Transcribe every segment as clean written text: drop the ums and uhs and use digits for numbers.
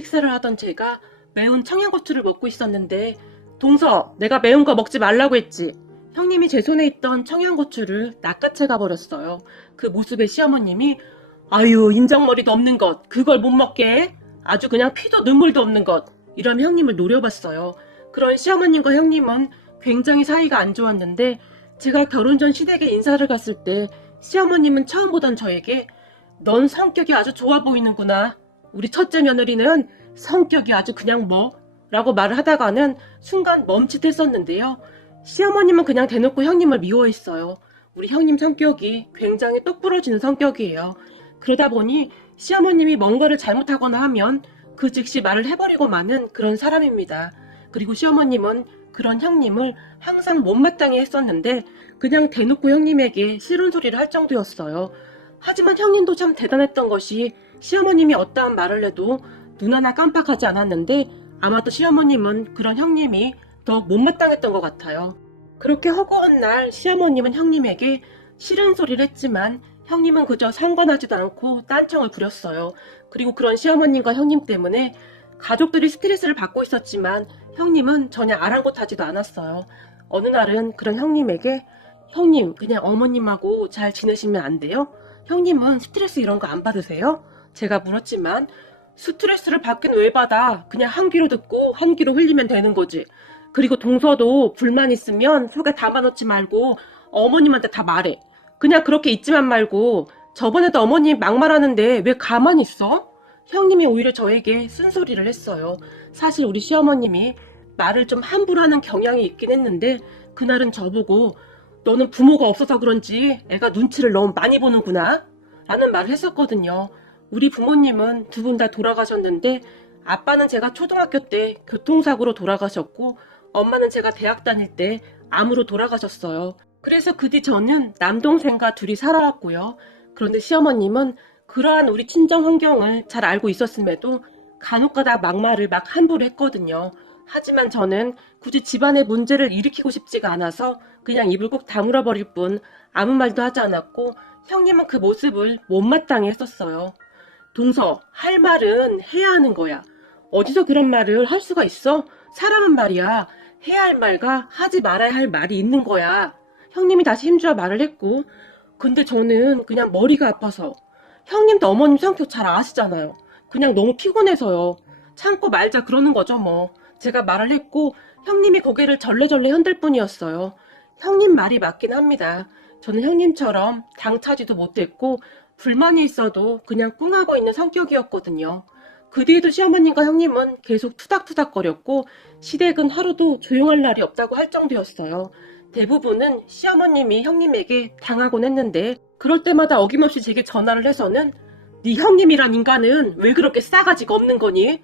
식사를 하던 제가 매운 청양고추를 먹고 있었는데, 동서, 내가 매운 거 먹지 말라고 했지. 형님이 제 손에 있던 청양고추를 낚아채 가버렸어요. 그 모습에 시어머님이 아유, 인정머리도 없는 것, 그걸 못 먹게 해? 아주 그냥 피도 눈물도 없는 것, 이러면 형님을 노려봤어요. 그런 시어머님과 형님은 굉장히 사이가 안 좋았는데, 제가 결혼 전 시댁에 인사를 갔을 때 시어머님은 처음 보던 저에게 넌 성격이 아주 좋아 보이는구나. 우리 첫째 며느리는 성격이 아주 그냥 뭐? 라고 말을 하다가는 순간 멈칫했었는데요. 시어머님은 그냥 대놓고 형님을 미워했어요. 우리 형님 성격이 굉장히 똑부러지는 성격이에요. 그러다 보니 시어머님이 뭔가를 잘못하거나 하면 그 즉시 말을 해버리고 마는 그런 사람입니다. 그리고 시어머님은 그런 형님을 항상 못마땅해 했었는데 그냥 대놓고 형님에게 싫은 소리를 할 정도였어요. 하지만 형님도 참 대단했던 것이 시어머님이 어떠한 말을 해도 눈 하나 깜빡하지 않았는데 아마도 시어머님은 그런 형님이 더 못마땅했던 것 같아요. 그렇게 허구한 날 시어머님은 형님에게 싫은 소리를 했지만 형님은 그저 상관하지도 않고 딴청을 부렸어요. 그리고 그런 시어머님과 형님 때문에 가족들이 스트레스를 받고 있었지만 형님은 전혀 아랑곳하지도 않았어요. 어느 날은 그런 형님에게 형님 그냥 어머님하고 잘 지내시면 안 돼요? 형님은 스트레스 이런 거 안 받으세요? 제가 물었지만 스트레스를 받긴 왜 받아? 그냥 한 귀로 듣고 한 귀로 흘리면 되는 거지. 그리고 동서도 불만 있으면 속에 담아놓지 말고 어머님한테 다 말해. 그냥 그렇게 있지만 말고 저번에도 어머님 막말하는데 왜 가만히 있어? 형님이 오히려 저에게 쓴소리를 했어요. 사실 우리 시어머님이 말을 좀 함부로 하는 경향이 있긴 했는데 그날은 저보고 너는 부모가 없어서 그런지 애가 눈치를 너무 많이 보는구나 라는 말을 했었거든요. 우리 부모님은 두 분 다 돌아가셨는데 아빠는 제가 초등학교 때 교통사고로 돌아가셨고 엄마는 제가 대학 다닐 때 암으로 돌아가셨어요. 그래서 그 뒤 저는 남동생과 둘이 살아왔고요. 그런데 시어머님은 그러한 우리 친정 환경을 잘 알고 있었음에도 간혹가다 막말을 막 함부로 했거든요. 하지만 저는 굳이 집안의 문제를 일으키고 싶지가 않아서 그냥 입을 꼭 다물어 버릴 뿐 아무 말도 하지 않았고 형님은 그 모습을 못마땅해 했었어요. 동서, 할 말은 해야 하는 거야. 어디서 그런 말을 할 수가 있어? 사람은 말이야. 해야 할 말과 하지 말아야 할 말이 있는 거야. 형님이 다시 힘주어 말을 했고 근데 저는 그냥 머리가 아파서 형님도 어머님 성격 잘 아시잖아요. 그냥 너무 피곤해서요. 참고 말자 그러는 거죠 뭐. 제가 말을 했고 형님이 고개를 절레절레 흔들 뿐이었어요. 형님 말이 맞긴 합니다. 저는 형님처럼 당차지도 못했고 불만이 있어도 그냥 꿍하고 있는 성격이었거든요. 그 뒤에도 시어머님과 형님은 계속 투닥투닥거렸고 시댁은 하루도 조용할 날이 없다고 할 정도였어요. 대부분은 시어머님이 형님에게 당하곤 했는데 그럴 때마다 어김없이 제게 전화를 해서는 네 형님이란 인간은 왜 그렇게 싸가지가 없는 거니?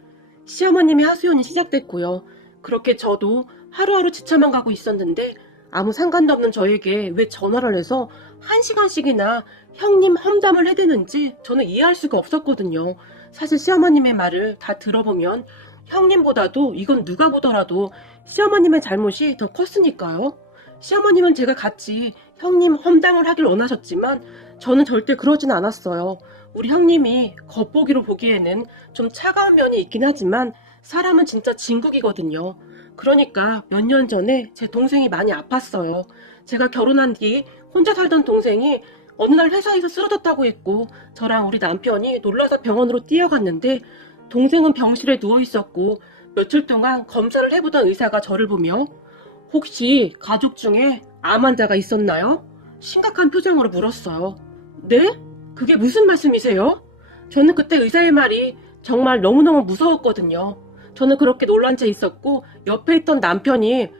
시어머님의 하소연이 시작됐고요. 그렇게 저도 하루하루 지쳐만 가고 있었는데 아무 상관도 없는 저에게 왜 전화를 해서 1시간씩이나 형님 험담을 해대는지 저는 이해할 수가 없었거든요. 사실 시어머님의 말을 다 들어보면 형님보다도 이건 누가 보더라도 시어머님의 잘못이 더 컸으니까요. 시어머님은 제가 같이 형님 험담을 하길 원하셨지만 저는 절대 그러진 않았어요. 우리 형님이 겉보기로 보기에는 좀 차가운 면이 있긴 하지만 사람은 진짜 진국이거든요. 그러니까 몇 년 전에 제 동생이 많이 아팠어요. 제가 결혼한 뒤 혼자 살던 동생이 어느 날 회사에서 쓰러졌다고 했고 저랑 우리 남편이 놀라서 병원으로 뛰어갔는데 동생은 병실에 누워있었고 며칠 동안 검사를 해보던 의사가 저를 보며 혹시 가족 중에 암 환자가 있었나요? 심각한 표정으로 물었어요. 네? 그게 무슨 말씀이세요? 저는 그때 의사의 말이 정말 너무너무 무서웠거든요. 저는 그렇게 놀란 채 있었고 옆에 있던 남편이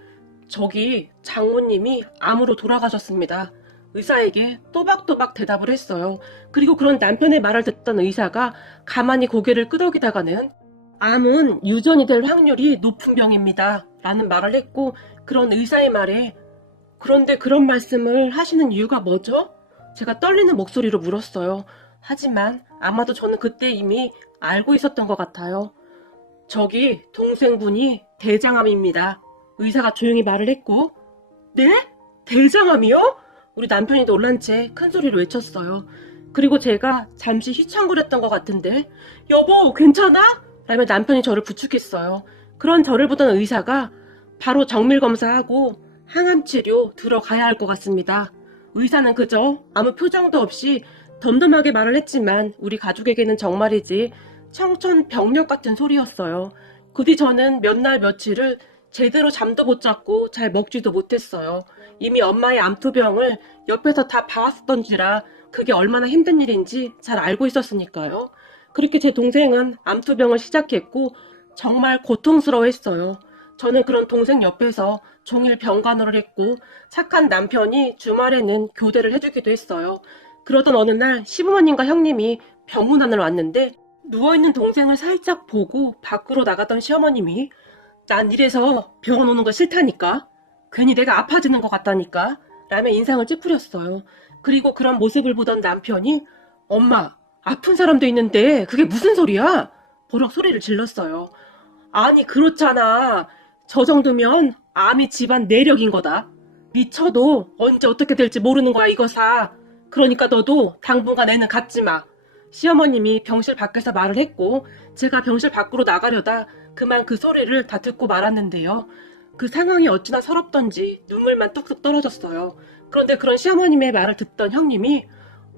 저기 장모님이 암으로 돌아가셨습니다. 의사에게 또박또박 대답을 했어요. 그리고 그런 남편의 말을 듣던 의사가 가만히 고개를 끄덕이다가는 암은 유전이 될 확률이 높은 병입니다. 라는 말을 했고 그런 의사의 말에 그런데 그런 말씀을 하시는 이유가 뭐죠? 제가 떨리는 목소리로 물었어요. 하지만 아마도 저는 그때 이미 알고 있었던 것 같아요. 저기 동생분이 대장암입니다. 의사가 조용히 말을 했고 네? 대장암이요? 우리 남편이 놀란 채 큰 소리로 외쳤어요. 그리고 제가 잠시 휘청거렸던 것 같은데 여보 괜찮아? 라며 남편이 저를 부축했어요. 그런 저를 보던 의사가 바로 정밀검사하고 항암치료 들어가야 할 것 같습니다. 의사는 그저 아무 표정도 없이 덤덤하게 말을 했지만 우리 가족에게는 정말이지 청천벽력 같은 소리였어요. 그 뒤 저는 몇 날 며칠을 제대로 잠도 못 잤고 잘 먹지도 못했어요. 이미 엄마의 암투병을 옆에서 다 봐왔었던지라 그게 얼마나 힘든 일인지 잘 알고 있었으니까요. 그렇게 제 동생은 암투병을 시작했고 정말 고통스러워했어요. 저는 그런 동생 옆에서 종일 병간호를 했고 착한 남편이 주말에는 교대를 해주기도 했어요. 그러던 어느 날 시부모님과 형님이 병문안을 왔는데 누워있는 동생을 살짝 보고 밖으로 나갔던 시어머님이 난 이래서 병원 오는 거 싫다니까. 괜히 내가 아파지는 것 같다니까. 라며 인상을 찌푸렸어요. 그리고 그런 모습을 보던 남편이 엄마, 아픈 사람도 있는데 그게 무슨 소리야? 버럭 소리를 질렀어요. 아니 그렇잖아. 저 정도면 암이 집안 내력인 거다. 미쳐도 언제 어떻게 될지 모르는 거야 이거사. 그러니까 너도 당분간 애는 갖지 마. 시어머님이 병실 밖에서 말을 했고 제가 병실 밖으로 나가려다 그만 그 소리를 다 듣고 말았는데요. 그 상황이 어찌나 서럽던지 눈물만 뚝뚝 떨어졌어요. 그런데 그런 시어머님의 말을 듣던 형님이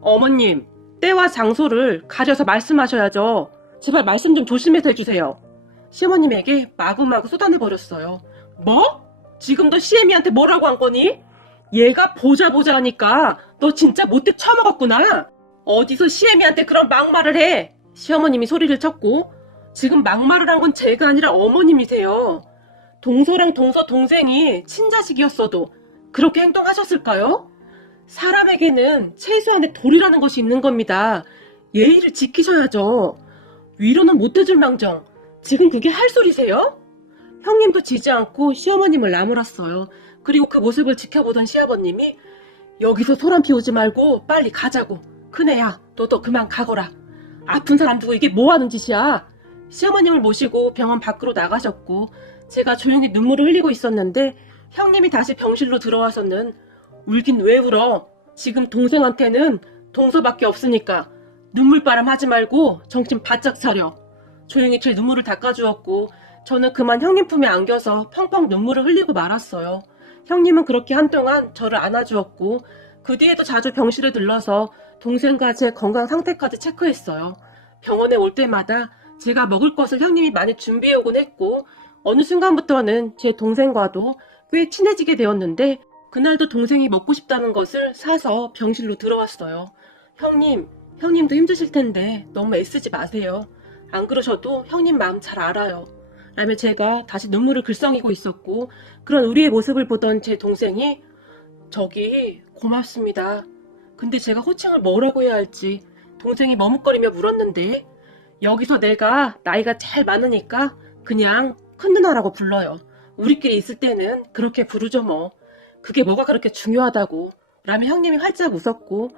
어머님, 때와 장소를 가려서 말씀하셔야죠. 제발 말씀 좀 조심해서 해주세요. 시어머님에게 마구마구 쏟아내버렸어요. 뭐? 지금도 시애미한테 뭐라고 한 거니? 얘가 보자 하니까 너 진짜 못돼 처먹었구나. 어디서 시애미한테 그런 막말을 해. 시어머님이 소리를 쳤고 지금 막말을 한 건 제가 아니라 어머님이세요. 동서랑 동서 동생이 친자식이었어도 그렇게 행동하셨을까요? 사람에게는 최소한의 도리라는 것이 있는 겁니다. 예의를 지키셔야죠. 위로는 못해줄 망정 지금 그게 할 소리세요? 형님도 지지 않고 시어머님을 나무랐어요. 그리고 그 모습을 지켜보던 시아버님이 여기서 소란 피우지 말고 빨리 가자고. 큰애야 너도 그만 가거라. 아픈 사람 두고 이게 뭐하는 짓이야. 시어머님을 모시고 병원 밖으로 나가셨고 제가 조용히 눈물을 흘리고 있었는데 형님이 다시 병실로 들어와서는 울긴 왜 울어. 지금 동생한테는 동서밖에 없으니까 눈물바람 하지 말고 정신 바짝 차려. 조용히 제 눈물을 닦아주었고 저는 그만 형님 품에 안겨서 펑펑 눈물을 흘리고 말았어요. 형님은 그렇게 한동안 저를 안아주었고 그 뒤에도 자주 병실에 들러서 동생과 제 건강 상태까지 체크했어요. 병원에 올 때마다 제가 먹을 것을 형님이 많이 준비해오곤 했고 어느 순간부터는 제 동생과도 꽤 친해지게 되었는데 그날도 동생이 먹고 싶다는 것을 사서 병실로 들어왔어요. 형님도 힘드실 텐데 너무 애쓰지 마세요. 안 그러셔도 형님 마음 잘 알아요. 라며 제가 다시 눈물을 글썽이고 있었고 그런 우리의 모습을 보던 제 동생이 저기 고맙습니다. 근데 제가 호칭을 뭐라고 해야 할지 동생이 머뭇거리며 물었는데 여기서 내가 나이가 제일 많으니까 그냥 큰 누나라고 불러요. 우리끼리 있을 때는 그렇게 부르죠 뭐. 그게 뭐가 그렇게 중요하다고. 라며 형님이 활짝 웃었고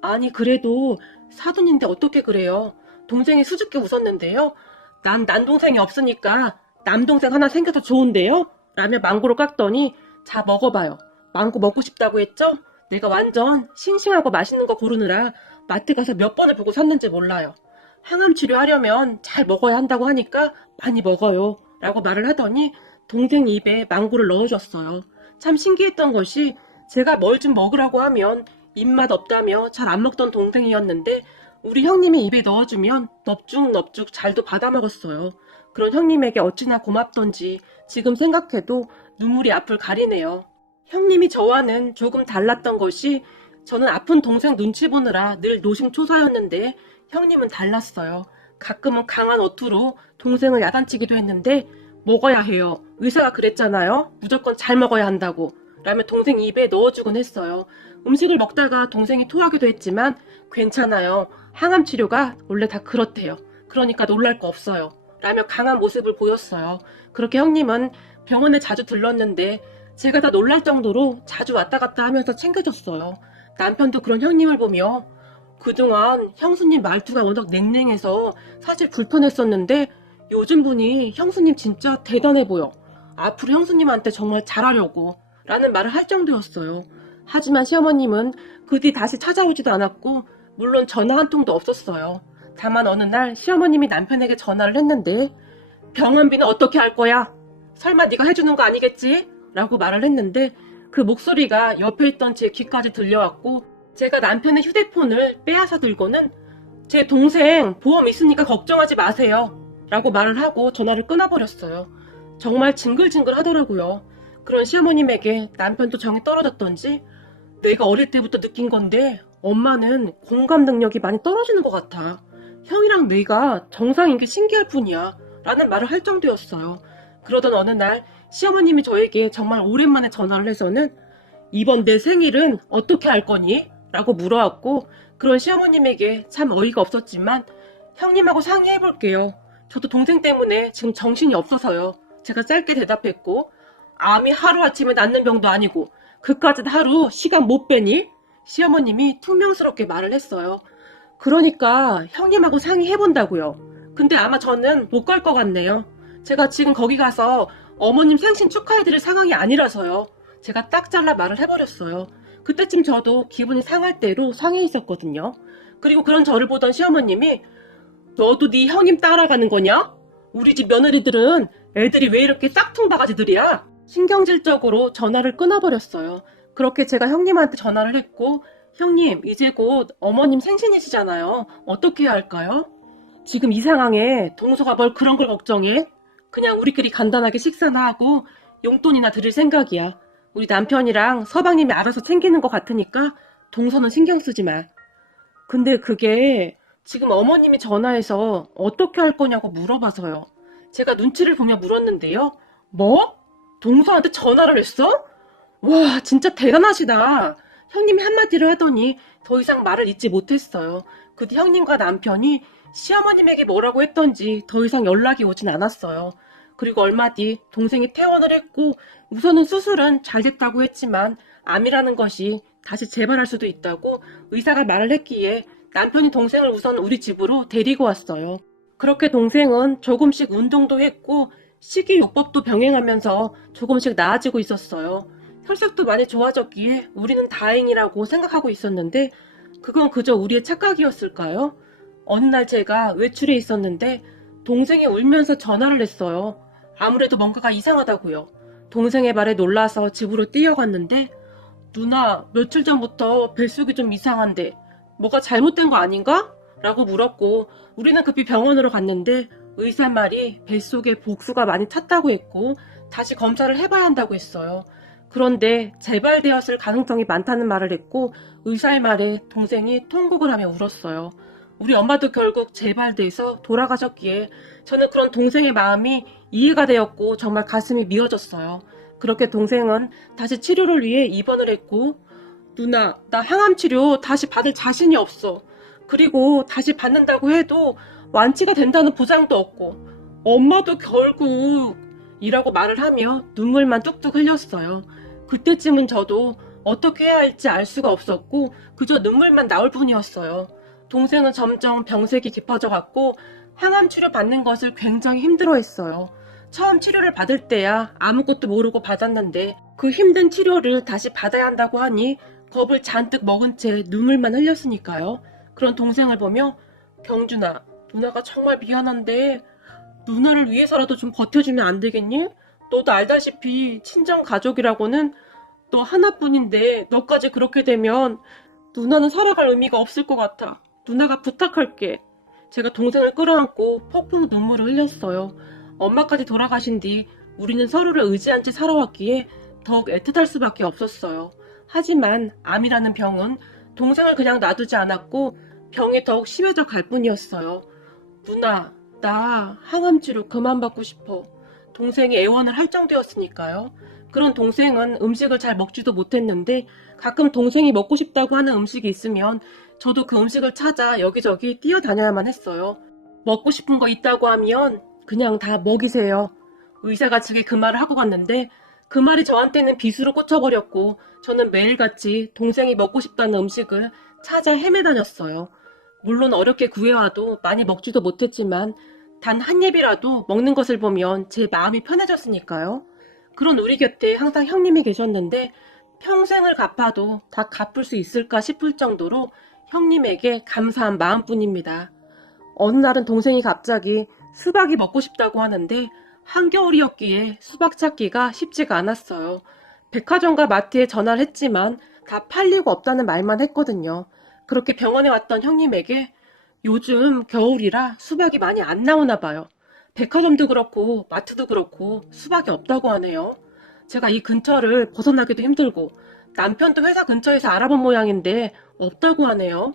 아니 그래도 사돈인데 어떻게 그래요. 동생이 수줍게 웃었는데요. 난 남동생이 없으니까 남동생 하나 생겨서 좋은데요? 라며 망고를 깎더니 자 먹어봐요. 망고 먹고 싶다고 했죠? 내가 완전 싱싱하고 맛있는 거 고르느라 마트 가서 몇 번을 보고 샀는지 몰라요. 항암 치료하려면 잘 먹어야 한다고 하니까 많이 먹어요. 라고 말을 하더니 동생 입에 망고를 넣어줬어요. 참 신기했던 것이 제가 뭘 좀 먹으라고 하면 입맛 없다며 잘 안 먹던 동생이었는데 우리 형님이 입에 넣어주면 넙죽넙죽 잘도 받아먹었어요. 그런 형님에게 어찌나 고맙던지 지금 생각해도 눈물이 앞을 가리네요. 형님이 저와는 조금 달랐던 것이 저는 아픈 동생 눈치 보느라 늘 노심초사였는데 형님은 달랐어요. 가끔은 강한 어투로 동생을 야단치기도 했는데 먹어야 해요. 의사가 그랬잖아요. 무조건 잘 먹어야 한다고. 라며 동생 입에 넣어주곤 했어요. 음식을 먹다가 동생이 토하기도 했지만 괜찮아요. 항암 치료가 원래 다 그렇대요. 그러니까 놀랄 거 없어요. 라며 강한 모습을 보였어요. 그렇게 형님은 병원에 자주 들렀는데 제가 다 놀랄 정도로 자주 왔다 갔다 하면서 챙겨줬어요. 남편도 그런 형님을 보며 그동안 형수님 말투가 워낙 냉랭해서 사실 불편했었는데 요즘 분이 형수님 진짜 대단해 보여. 앞으로 형수님한테 정말 잘하려고 라는 말을 할 정도였어요. 하지만 시어머님은 그 뒤 다시 찾아오지도 않았고 물론 전화 한 통도 없었어요. 다만 어느 날 시어머님이 남편에게 전화를 했는데 병원비는 어떻게 할 거야? 설마 네가 해주는 거 아니겠지? 라고 말을 했는데 그 목소리가 옆에 있던 제 귀까지 들려왔고 제가 남편의 휴대폰을 빼앗아 들고는 제 동생 보험 있으니까 걱정하지 마세요 라고 말을 하고 전화를 끊어버렸어요. 정말 징글징글 하더라고요. 그런 시어머님에게 남편도 정이 떨어졌던지 내가 어릴 때부터 느낀 건데 엄마는 공감 능력이 많이 떨어지는 것 같아. 형이랑 내가 정상인 게 신기할 뿐이야 라는 말을 할 정도였어요. 그러던 어느 날 시어머님이 저에게 정말 오랜만에 전화를 해서는 이번 내 생일은 어떻게 할 거니? 라고 물어왔고 그런 시어머님에게 참 어이가 없었지만 형님하고 상의해볼게요. 저도 동생 때문에 지금 정신이 없어서요. 제가 짧게 대답했고 암이 하루아침에 낫는 병도 아니고 그까짓 하루 시간 못 빼니? 시어머님이 퉁명스럽게 말을 했어요. 그러니까 형님하고 상의해본다고요. 근데 아마 저는 못 갈 것 같네요. 제가 지금 거기 가서 어머님 생신 축하해드릴 상황이 아니라서요. 제가 딱 잘라 말을 해버렸어요. 그때쯤 저도 기분이 상할 대로 상해 있었거든요. 그리고 그런 저를 보던 시어머님이 너도 네 형님 따라가는 거냐? 우리 집 며느리들은 애들이 왜 이렇게 싹퉁바가지들이야? 신경질적으로 전화를 끊어버렸어요. 그렇게 제가 형님한테 전화를 했고 형님 이제 곧 어머님 생신이시잖아요. 어떻게 해야 할까요? 지금 이 상황에 동서가 뭘 그런 걸 걱정해? 그냥 우리끼리 간단하게 식사나 하고 용돈이나 드릴 생각이야. 우리 남편이랑 서방님이 알아서 챙기는 것 같으니까 동서는 신경 쓰지 마. 근데 그게 지금 어머님이 전화해서 어떻게 할 거냐고 물어봐서요. 제가 눈치를 보며 물었는데요. 뭐? 동서한테 전화를 했어? 와, 진짜 대단하시다. 형님이 한마디를 하더니 더 이상 말을 잇지 못했어요. 그 뒤 형님과 남편이 시어머님에게 뭐라고 했던지 더 이상 연락이 오진 않았어요. 그리고 얼마 뒤 동생이 퇴원을 했고 우선은 수술은 잘 됐다고 했지만 암이라는 것이 다시 재발할 수도 있다고 의사가 말을 했기에 남편이 동생을 우선 우리 집으로 데리고 왔어요. 그렇게 동생은 조금씩 운동도 했고 식이요법도 병행하면서 조금씩 나아지고 있었어요. 혈색도 많이 좋아졌기에 우리는 다행이라고 생각하고 있었는데 그건 그저 우리의 착각이었을까요? 어느 날 제가 외출에 있었는데 동생이 울면서 전화를 했어요. 아무래도 뭔가가 이상하다고요. 동생의 말에 놀라서 집으로 뛰어갔는데 누나, 며칠 전부터 뱃속이 좀 이상한데 뭐가 잘못된 거 아닌가? 라고 물었고 우리는 급히 병원으로 갔는데 의사 말이 뱃속에 복수가 많이 찼다고 했고 다시 검사를 해봐야 한다고 했어요. 그런데 재발되었을 가능성이 많다는 말을 했고 의사의 말에 동생이 통곡을 하며 울었어요. 우리 엄마도 결국 재발돼서 돌아가셨기에 저는 그런 동생의 마음이 이해가 되었고 정말 가슴이 미어졌어요. 그렇게 동생은 다시 치료를 위해 입원을 했고 누나, 나 항암 치료 다시 받을 자신이 없어. 그리고 다시 받는다고 해도 완치가 된다는 보장도 없고 엄마도 결국 이라고 말을 하며 눈물만 뚝뚝 흘렸어요. 그때쯤은 저도 어떻게 해야 할지 알 수가 없었고 그저 눈물만 나올 뿐이었어요. 동생은 점점 병색이 깊어져 갔고 항암 치료 받는 것을 굉장히 힘들어했어요. 처음 치료를 받을 때야 아무것도 모르고 받았는데 그 힘든 치료를 다시 받아야 한다고 하니 겁을 잔뜩 먹은 채 눈물만 흘렸으니까요. 그런 동생을 보며 경준아, 누나가 정말 미안한데 누나를 위해서라도 좀 버텨주면 안 되겠니? 너도 알다시피 친정 가족이라고는 너 하나뿐인데 너까지 그렇게 되면 누나는 살아갈 의미가 없을 것 같아. 누나가 부탁할게. 제가 동생을 끌어안고 폭풍 눈물을 흘렸어요. 엄마까지 돌아가신 뒤 우리는 서로를 의지한 채 살아왔기에 더욱 애틋할 수밖에 없었어요. 하지만 암이라는 병은 동생을 그냥 놔두지 않았고 병이 더욱 심해져 갈 뿐이었어요. 누나, 나 항암 치료 그만 받고 싶어. 동생이 애원을 할 정도였으니까요. 그런 동생은 음식을 잘 먹지도 못했는데 가끔 동생이 먹고 싶다고 하는 음식이 있으면 저도 그 음식을 찾아 여기저기 뛰어다녀야만 했어요. 먹고 싶은 거 있다고 하면 그냥 다 먹이세요. 의사가 제게 그 말을 하고 갔는데 그 말이 저한테는 비수로 꽂혀버렸고 저는 매일같이 동생이 먹고 싶다는 음식을 찾아 헤매다녔어요. 물론 어렵게 구해와도 많이 먹지도 못했지만 단 한 입이라도 먹는 것을 보면 제 마음이 편해졌으니까요. 그런 우리 곁에 항상 형님이 계셨는데 평생을 갚아도 다 갚을 수 있을까 싶을 정도로 형님에게 감사한 마음뿐입니다. 어느 날은 동생이 갑자기 수박이 먹고 싶다고 하는데 한겨울이었기에 수박 찾기가 쉽지가 않았어요. 백화점과 마트에 전화를 했지만 다 팔리고 없다는 말만 했거든요. 그렇게 병원에 왔던 형님에게 요즘 겨울이라 수박이 많이 안 나오나 봐요. 백화점도 그렇고 마트도 그렇고 수박이 없다고 하네요. 제가 이 근처를 벗어나기도 힘들고 남편도 회사 근처에서 알아본 모양인데 없다고 하네요.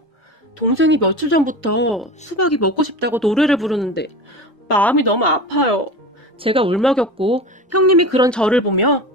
동생이 며칠 전부터 수박이 먹고 싶다고 노래를 부르는데 마음이 너무 아파요. 제가 울먹였고 형님이 그런 저를 보며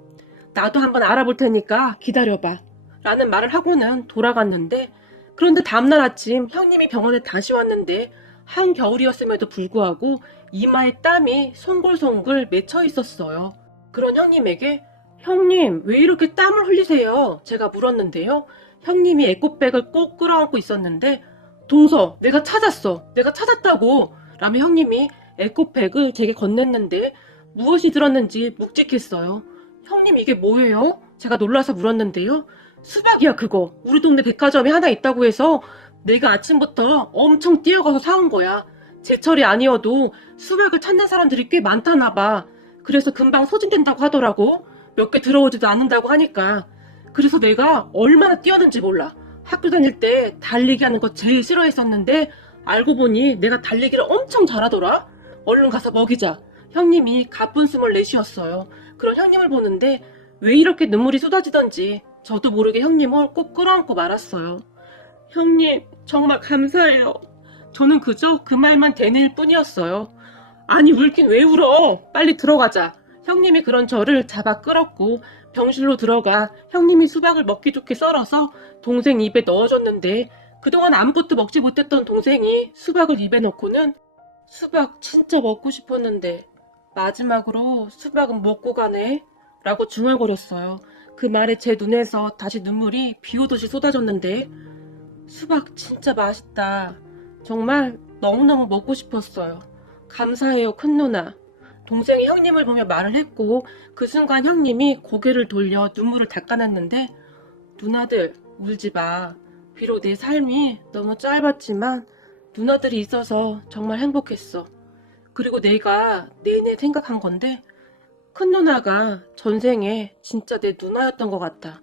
나도 한번 알아볼 테니까 기다려봐 라는 말을 하고는 돌아갔는데, 그런데 다음날 아침 형님이 병원에 다시 왔는데 한겨울이었음에도 불구하고 이마에 땀이 송글송글 맺혀 있었어요. 그런 형님에게 형님 왜 이렇게 땀을 흘리세요? 제가 물었는데요. 형님이 에코백을 꼭 끌어안고 있었는데 동서 내가 찾았어. 내가 찾았다고 라며 형님이 에코백을 제게 건넸는데 무엇이 들었는지 묵직했어요. 형님 이게 뭐예요? 제가 놀라서 물었는데요. 수박이야 그거. 우리 동네 백화점에 하나 있다고 해서 내가 아침부터 엄청 뛰어가서 사온 거야. 제철이 아니어도 수박을 찾는 사람들이 꽤 많다나 봐. 그래서 금방 소진된다고 하더라고. 몇 개 들어오지도 않는다고 하니까. 그래서 내가 얼마나 뛰었는지 몰라. 학교 다닐 때 달리기 하는 거 제일 싫어했었는데 알고 보니 내가 달리기를 엄청 잘하더라. 얼른 가서 먹이자. 형님이 가쁜 숨을 내쉬었어요. 그런 형님을 보는데 왜 이렇게 눈물이 쏟아지던지 저도 모르게 형님을 꼭 끌어안고 말았어요. 형님 정말 감사해요. 저는 그저 그 말만 되뇌일 뿐이었어요. 아니 울긴 왜 울어. 빨리 들어가자. 형님이 그런 저를 잡아 끌었고 병실로 들어가 형님이 수박을 먹기 좋게 썰어서 동생 입에 넣어줬는데 그동안 아무것도 먹지 못했던 동생이 수박을 입에 넣고는 수박 진짜 먹고 싶었는데 마지막으로 수박은 먹고 가네 라고 중얼거렸어요. 그 말에 제 눈에서 다시 눈물이 비 오듯이 쏟아졌는데 수박 진짜 맛있다. 정말 너무너무 먹고 싶었어요. 감사해요 큰 누나. 동생이 형님을 보며 말을 했고 그 순간 형님이 고개를 돌려 눈물을 닦아냈는데 누나들 울지 마. 비록 내 삶이 너무 짧았지만 누나들이 있어서 정말 행복했어. 그리고 내가 내내 생각한 건데 큰 누나가 전생에 진짜 내 누나였던 것 같아.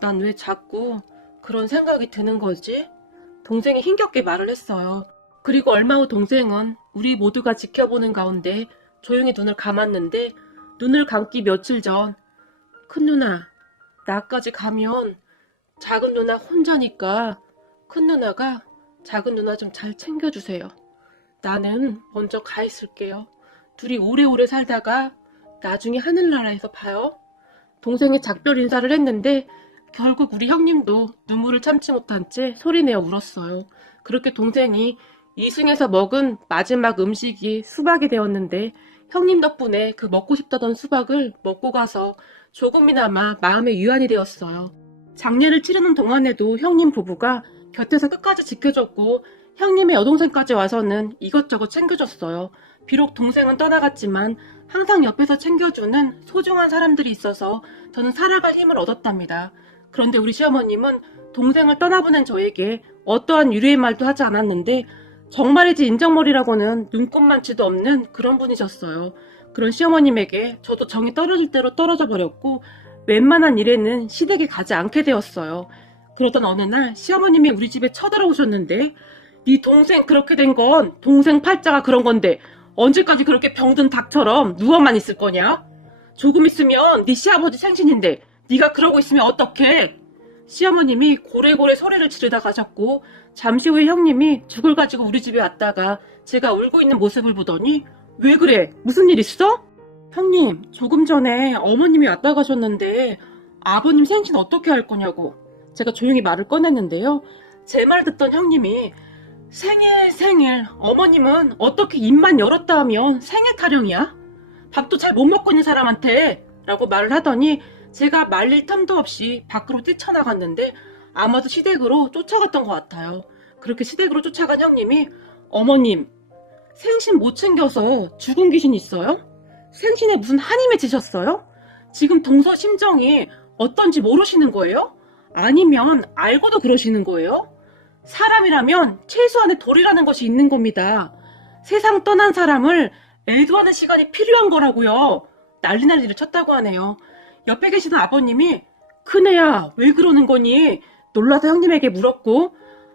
난 왜 자꾸 그런 생각이 드는 거지? 동생이 힘겹게 말을 했어요. 그리고 얼마 후 동생은 우리 모두가 지켜보는 가운데 조용히 눈을 감았는데 눈을 감기 며칠 전 큰 누나 나까지 가면 작은 누나 혼자니까 큰 누나가 작은 누나 좀 잘 챙겨주세요. 나는 먼저 가 있을게요. 둘이 오래오래 살다가 나중에 하늘나라에서 봐요. 동생이 작별 인사를 했는데 결국 우리 형님도 눈물을 참지 못한 채 소리내어 울었어요. 그렇게 동생이 이승에서 먹은 마지막 음식이 수박이 되었는데 형님 덕분에 그 먹고 싶다던 수박을 먹고 가서 조금이나마 마음의 위안이 되었어요. 장례를 치르는 동안에도 형님 부부가 곁에서 끝까지 지켜줬고 형님의 여동생까지 와서는 이것저것 챙겨줬어요. 비록 동생은 떠나갔지만 항상 옆에서 챙겨주는 소중한 사람들이 있어서 저는 살아갈 힘을 얻었답니다. 그런데 우리 시어머님은 동생을 떠나보낸 저에게 어떠한 유례의 말도 하지 않았는데 정말이지 인정머리라고는 눈꼽만치도 없는 그런 분이셨어요. 그런 시어머님에게 저도 정이 떨어질 대로 떨어져 버렸고 웬만한 일에는 시댁에 가지 않게 되었어요. 그러던 어느 날 시어머님이 우리 집에 쳐들어오셨는데 네 동생 그렇게 된 건 동생 팔자가 그런 건데 언제까지 그렇게 병든 닭처럼 누워만 있을 거냐? 조금 있으면 네 시아버지 생신인데 네가 그러고 있으면 어떡해? 시어머님이 고래고래 소리를 지르다 가셨고 잠시 후에 형님이 죽을 가지고 우리 집에 왔다가 제가 울고 있는 모습을 보더니 왜 그래? 무슨 일 있어? 형님 조금 전에 어머님이 왔다 가셨는데 아버님 생신 어떻게 할 거냐고 제가 조용히 말을 꺼냈는데요. 제 말 듣던 형님이 생일 어머님은 어떻게 입만 열었다 하면 생일 타령이야? 밥도 잘 못 먹고 있는 사람한테 라고 말을 하더니 제가 말릴 틈도 없이 밖으로 뛰쳐나갔는데 아마도 시댁으로 쫓아갔던 것 같아요. 그렇게 시댁으로 쫓아간 형님이 어머님 생신 못 챙겨서 죽은 귀신 있어요? 생신에 무슨 한이 맺히셨어요? 지금 동서 심정이 어떤지 모르시는 거예요? 아니면 알고도 그러시는 거예요? 사람이라면 최소한의 도리라는 것이 있는 겁니다. 세상 떠난 사람을 애도하는 시간이 필요한 거라고요. 난리를 쳤다고 하네요. 옆에 계시는 아버님이 큰애야 왜 그러는 거니? 놀라서 형님에게 물었고,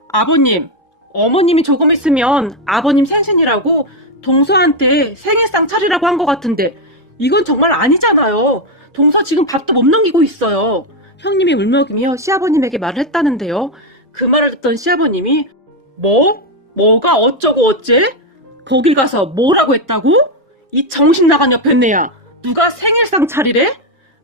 아버님, 어머님이 조금 있으면 아버님 생신이라고 동서한테 생일상 차리라고 한 것 같은데 이건 정말 아니잖아요. 동서 지금 밥도 못 넘기고 있어요. 형님이 울먹이며 시아버님에게 말을 했다는데요. 그 말을 듣던 시아버님이 뭐가 어쩌고 어째? 거기 가서 뭐라고 했다고? 이 정신 나간 옆에네야. 누가 생일상 차리래?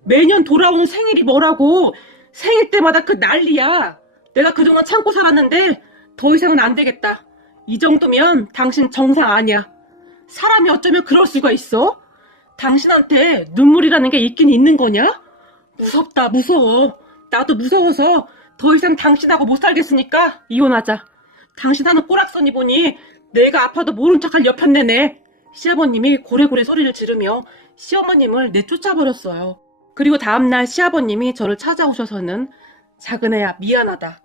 매년 돌아오는 생일이 뭐라고? 생일 때마다 그 난리야. 내가 그동안 참고 살았는데 더 이상은 안 되겠다. 이 정도면 당신 정상 아니야. 사람이 어쩌면 그럴 수가 있어? 당신한테 눈물이라는 게 있긴 있는 거냐? 무섭다, 무서워. 나도 무서워서 더 이상 당신하고 못 살겠으니까 이혼하자. 당신 하는 꼬락서니 보니 내가 아파도 모른 척할 옆편네네. 시아버님이 고래고래 소리를 지르며 시어머님을 내쫓아버렸어요. 그리고 다음날 시아버님이 저를 찾아오셔서는 작은애야 미안하다.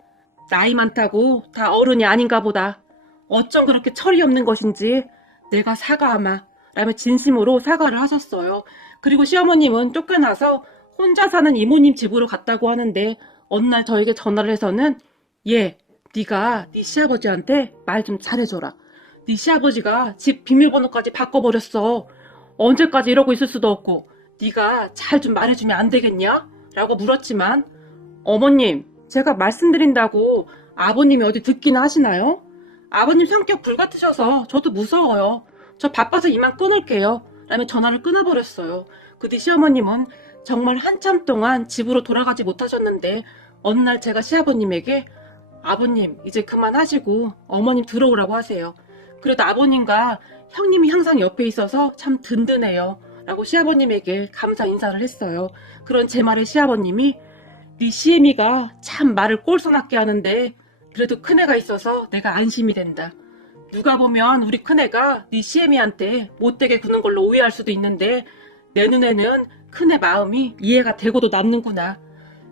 나이 많다고 다 어른이 아닌가 보다. 어쩜 그렇게 철이 없는 것인지 내가 사과하마 라며 진심으로 사과를 하셨어요. 그리고 시어머님은 쫓겨나서 혼자 사는 이모님 집으로 갔다고 하는데 어느 날 저에게 전화를 해서는 네가 네 시아버지한테 말 좀 잘해줘라. 네 시아버지가 집 비밀번호까지 바꿔버렸어. 언제까지 이러고 있을 수도 없고 네가 잘 좀 말해주면 안 되겠냐? 라고 물었지만 어머님, 제가 말씀드린다고 아버님이 어디 듣기나 하시나요? 아버님 성격 불같으셔서 저도 무서워요. 저 바빠서 이만 끊을게요. 라며 전화를 끊어버렸어요. 그 뒤 시어머님은 정말 한참 동안 집으로 돌아가지 못하셨는데 어느 날 제가 시아버님에게 아버님 이제 그만하시고 어머님 들어오라고 하세요. 그래도 아버님과 형님이 항상 옆에 있어서 참 든든해요. 라고 시아버님에게 감사 인사를 했어요. 그런 제 말에 시아버님이 네 시애미가 참 말을 꼴소납게 하는데 그래도 큰애가 있어서 내가 안심이 된다. 누가 보면 우리 큰애가 네 시애미한테 못되게 구는 걸로 오해할 수도 있는데 내 눈에는 큰애 마음이 이해가 되고도 남는구나.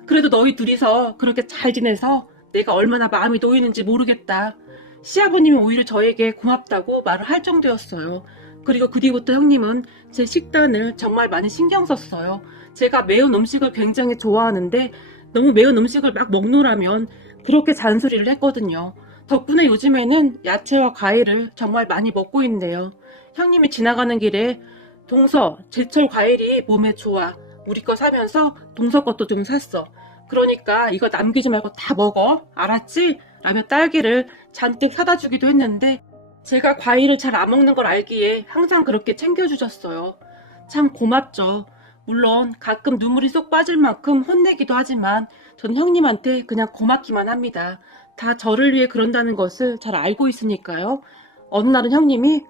그래도 너희 둘이서 그렇게 잘 지내서 내가 얼마나 마음이 놓이는지 모르겠다. 시아버님이 오히려 저에게 고맙다고 말을 할 정도였어요. 그리고 그 뒤부터 형님은 제 식단을 정말 많이 신경 썼어요. 제가 매운 음식을 굉장히 좋아하는데 너무 매운 음식을 막 먹노라면 그렇게 잔소리를 했거든요. 덕분에 요즘에는 야채와 과일을 정말 많이 먹고 있네요. 형님이 지나가는 길에 동서, 제철 과일이 몸에 좋아. 우리 거 사면서 동서 것도 좀 샀어. 그러니까 이거 남기지 말고 다 먹어. 알았지? 라며 딸기를 잔뜩 사다 주기도 했는데 제가 과일을 잘 안 먹는 걸 알기에 항상 그렇게 챙겨주셨어요. 참 고맙죠. 물론 가끔 눈물이 쏙 빠질 만큼 혼내기도 하지만 전 형님한테 그냥 고맙기만 합니다. 다 저를 위해 그런다는 것을 잘 알고 있으니까요. 어느 날은 형님이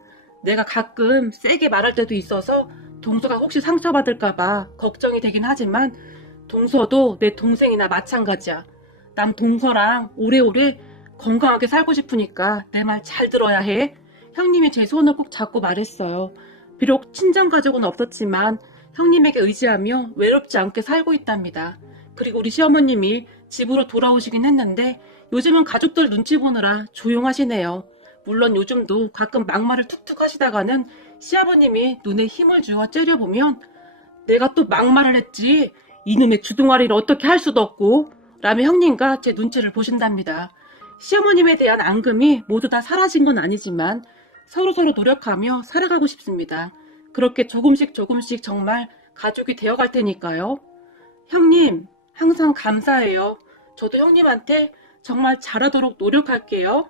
내가 가끔 세게 말할 때도 있어서 동서가 혹시 상처받을까봐 걱정이 되긴 하지만 동서도 내 동생이나 마찬가지야. 난 동서랑 오래오래 건강하게 살고 싶으니까 내 말 잘 들어야 해. 형님이 제 손을 꼭 잡고 말했어요. 비록 친정가족은 없었지만 형님에게 의지하며 외롭지 않게 살고 있답니다. 그리고 우리 시어머님이 집으로 돌아오시긴 했는데 요즘은 가족들 눈치 보느라 조용하시네요. 물론 요즘도 가끔 막말을 툭툭 하시다가는 시아버님이 눈에 힘을 주어 째려보면 내가 또 막말을 했지. 이놈의 주둥아리를 어떻게 할 수도 없고 라며 형님과 제 눈치를 보신답니다. 시어머님에 대한 앙금이 모두 다 사라진 건 아니지만 서로서로 노력하며 살아가고 싶습니다. 그렇게 조금씩 정말 가족이 되어갈 테니까요. 형님, 항상 감사해요. 저도 형님한테 정말 잘하도록 노력할게요.